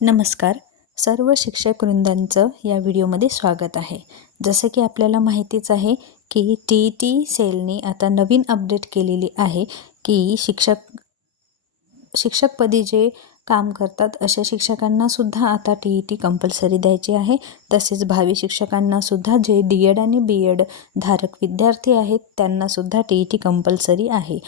नमस्कार. सर्व शिक्षक वृंदांचं या व्हिडिओमध्ये स्वागत आहे. जसं की आपल्याला माहितीच आहे की TET सेलने आता नवीन अपडेट केलेली आहे की शिक्षकपदी जे काम करतात अशा शिक्षकांना सुद्धा आता TET कंपल्सरी द्यायची आहे. तसेच भावी शिक्षकांना सुद्धा जे DED आणि BED धारक विद्यार्थी आहेत त्यांना सुद्धा TET कंपल्सरी आहे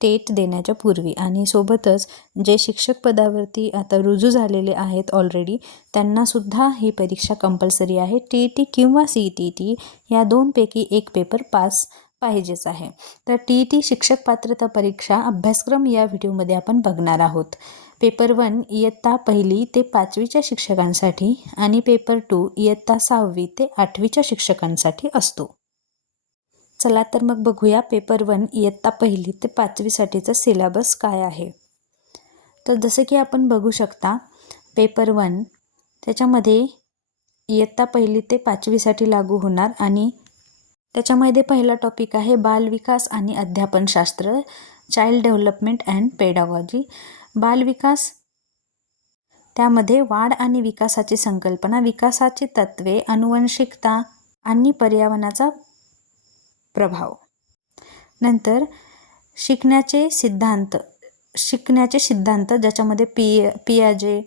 टेट देण्याच्या पूर्वी. आणि सोबतच जे शिक्षक पदावरती आता रुजू झालेले आहेत ऑलरेडी त्यांनासुद्धा ही परीक्षा कंपल्सरी आहे. TET किंवा CET या दोनपैकी एक पेपर पास पाहिजेच आहे. तर TET शिक्षक पात्रता परीक्षा अभ्यासक्रम या व्हिडिओमध्ये आपण बघणार आहोत. पेपर 1 इयत्ता 1ली ते 5वीच्या शिक्षकांसाठी आणि पेपर 2 इयत्ता 6वी ते 8वीच्या शिक्षकांसाठी असतो. चला तर मग बघूया पेपर 1 इयत्ता 1ली ते 5वीसाठीचा सिलेबस काय आहे. तर जसं की आपण बघू शकता पेपर 1 त्याच्यामध्ये इयत्ता 1ली ते 5वीसाठी लागू होणार आणि त्याच्यामध्ये पहिला टॉपिक आहे बालविकास आणि अध्यापनशास्त्र, चाइल्ड डेव्हलपमेंट अँड पेडागॉजी. बालविकास त्यामध्ये वाढ आणि विकासाची संकल्पना, विकासाची तत्त्वे, अनुवंशिकता आणि पर्यावरणाचा प्रभाव. नंतर शिकण्याचे सिद्धांत ज्याच्यामध्ये पियाजे,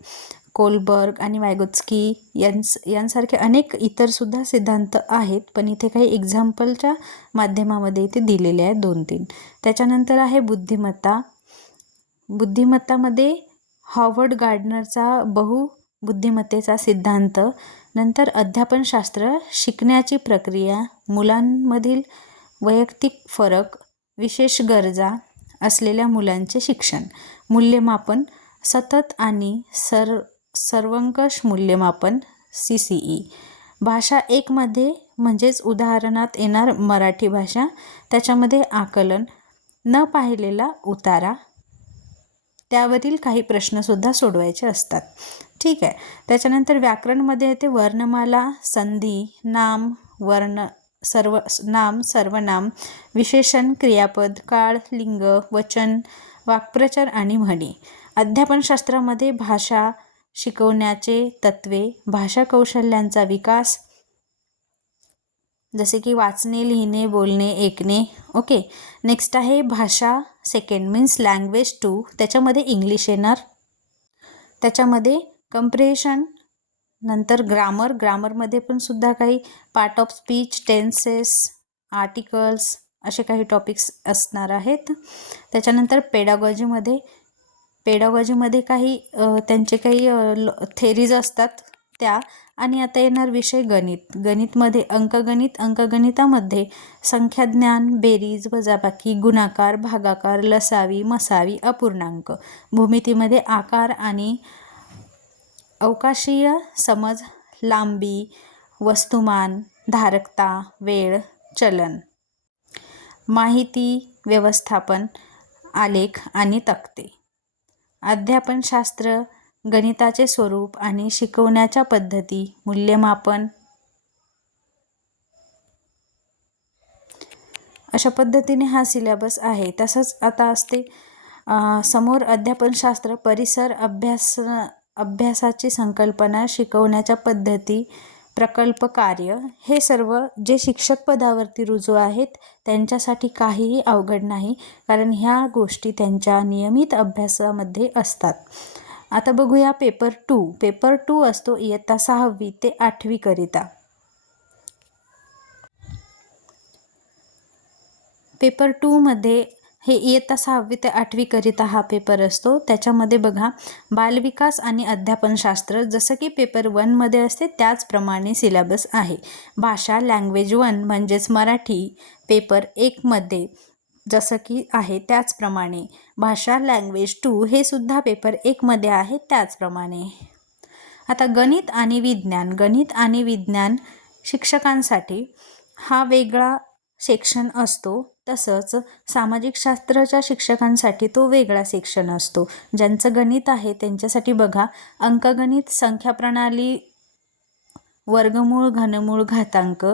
कोलबर्ग आणि वायगोत्स्की यांसारखे अनेक इतरसुद्धा सिद्धांत आहेत, पण इथे काही एक्झाम्पलच्या माध्यमामध्ये इथे दिलेले आहेत 2-3. त्याच्यानंतर आहे बुद्धिमत्तामध्ये हॉवर्ड गार्डनरचा बहुबुद्धिमत्तेचा सिद्धांत. नंतर अध्यापनशास्त्र, शिकण्याची प्रक्रिया, मुलांमधील वैयक्तिक फरक, विशेष गरजा असलेल्या मुलांचे शिक्षण, मूल्यमापन, सतत आणि सर्वंकष मूल्यमापन CCE. भाषा 1 मध्ये म्हणजेच उदाहरणात येणार मराठी भाषा, त्याच्यामध्ये आकलन, न पाहिलेला उतारा, त्यावरील काही प्रश्नसुद्धा सोडवायचे असतात. ठीक आहे. त्याच्यानंतर व्याकरणमध्ये येते वर्णमाला, संधी, नाम, सर्वनाम, विशेषण, क्रियापद, काळ, लिंग, वचन, वाक्प्रचार आणि म्हणी. अध्यापनशास्त्रामध्ये भाषा शिकवण्याचे तत्त्वे, भाषा कौशल्यांचा विकास जसे की वाचणे, लिहिणे, बोलणे, ऐकणे. ओके. नेक्स्ट आहे भाषा 2 मीन्स लँग्वेज 2, त्याच्यामध्ये इंग्लिश येणार. त्याच्यामध्ये कंप्रेशन, नंतर ग्रामरमध्ये पण सुद्धा काही part of speech, tenses, articles असे काही टॉपिक्स असणार आहेत. त्याच्यानंतर पेडागॉजीमध्ये काही त्यांचे काही थेरीज असतात त्या. आणि आता येणार विषय गणितमध्ये अंकगणितामध्ये संख्याज्ञान, बेरीज, वजाबाकी, गुणाकार, भागाकार, लसावी, मसावी, अपूर्णांक. भूमितीमध्ये आकार आणि अवकाशीय समज, लांबी, वस्तुमान, धारकता, वेळ, चलन. माहिती व्यवस्थापन, आलेख आणि तक्ते. अध्यापनशास्त्र, गणिताचे स्वरूप आणि शिकवण्याच्या पद्धती, मूल्यमापन. अशा पद्धतीने हा सिलेबस आहे. तसंच आता असते समोर अध्यापनशास्त्र, परिसर, अभ्यासाची संकल्पना, शिकवण्याच्या पद्धती, प्रकल्प कार्य. हे सर्व जे शिक्षक पदावरती रुजू आहेत त्यांच्यासाठी काहीही अवघड नाही, कारण ह्या गोष्टी त्यांच्या नियमित अभ्यासामध्ये असतात. आता बघूया पेपर 2. पेपर 2 असतो इयत्ता 6वी ते 8वी करिता. पेपर 2 मध्ये हे इयत्ता 6वी ते 8वी करिता हा पेपर असतो. त्याच्यामध्ये बघा बालविकास आणि अध्यापनशास्त्र जसं की पेपर 1 मध्ये असते त्याचप्रमाणे सिलेबस आहे. भाषा लँग्वेज 1 म्हणजेच मराठी पेपर 1 मध्ये जसं की आहे त्याचप्रमाणे. भाषा लँग्वेज 2 हे सुद्धा पेपर 1 मध्ये आहे त्याचप्रमाणे. आता गणित आणि विज्ञान शिक्षकांसाठी हा वेगळा सेक्शन असतो. तसंच सामाजिक शास्त्राच्या शिक्षकांसाठी तो वेगळा सेक्शन असतो. ज्यांचं गणित आहे त्यांच्यासाठी बघा अंकगणित, संख्या प्रणाली, वर्गमूळ, घनमूळ, घातांक.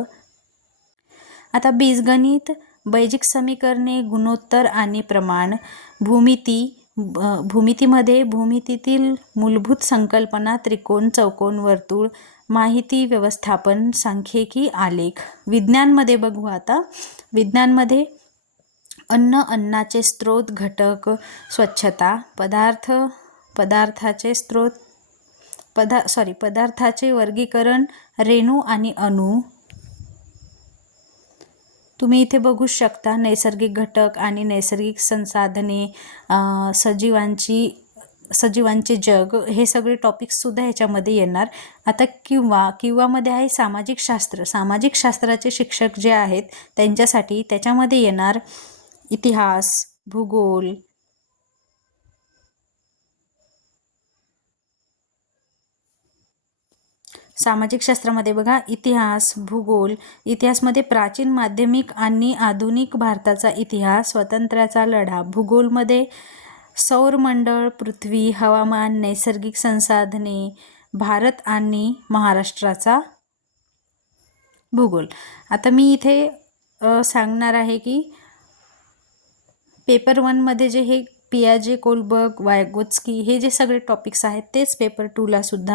आता बीजगणित, बैजिक समीकरणे, गुणोत्तर आणि प्रमाण, भूमिती, भूमितीमध्ये भूमितीतील मूलभूत संकल्पना त्रिकोण, चौकोन, वर्तुळ, माहिती व्यवस्थापन, सांख्यिकी, आलेख. विज्ञानमध्ये बघू आता. विज्ञानमध्ये अन्न, अन्नाचे स्रोत, घटक, स्वच्छता, पदार्थाचे स्रोत, पदार्थाचे वर्गीकरण, रेणू आणि अणू. तुम्ही इथे बघू शकता नैसर्गिक घटक आणि नैसर्गिक संसाधने, सजीवांचे जग, हे सगळे टॉपिक्ससुद्धा ह्याच्यामध्ये येणार. आता किंवामध्ये आहे सामाजिक शास्त्र. सामाजिक शास्त्राचे शिक्षक जे आहेत त्यांच्यासाठी त्याच्यामध्ये येणार इतिहास, भूगोल, सामाजिक शास्त्रामध्ये बघा इतिहास, भूगोल. इतिहासमध्ये प्राचीन, माध्यमिक आणि आधुनिक भारताचा इतिहास, स्वातंत्र्याचा लढा. भूगोलमध्ये सौरमंडळ, पृथ्वी, हवामान, नैसर्गिक संसाधने, भारत आणि महाराष्ट्राचा भूगोल. आता मी इथे सांगणार आहे की पेपर 1मध्ये जे हे पियाजे, कोलबर्ग, वायगोत्स्की हे जे सगळे टॉपिक्स आहेत तेच पेपर 2ला सुद्धा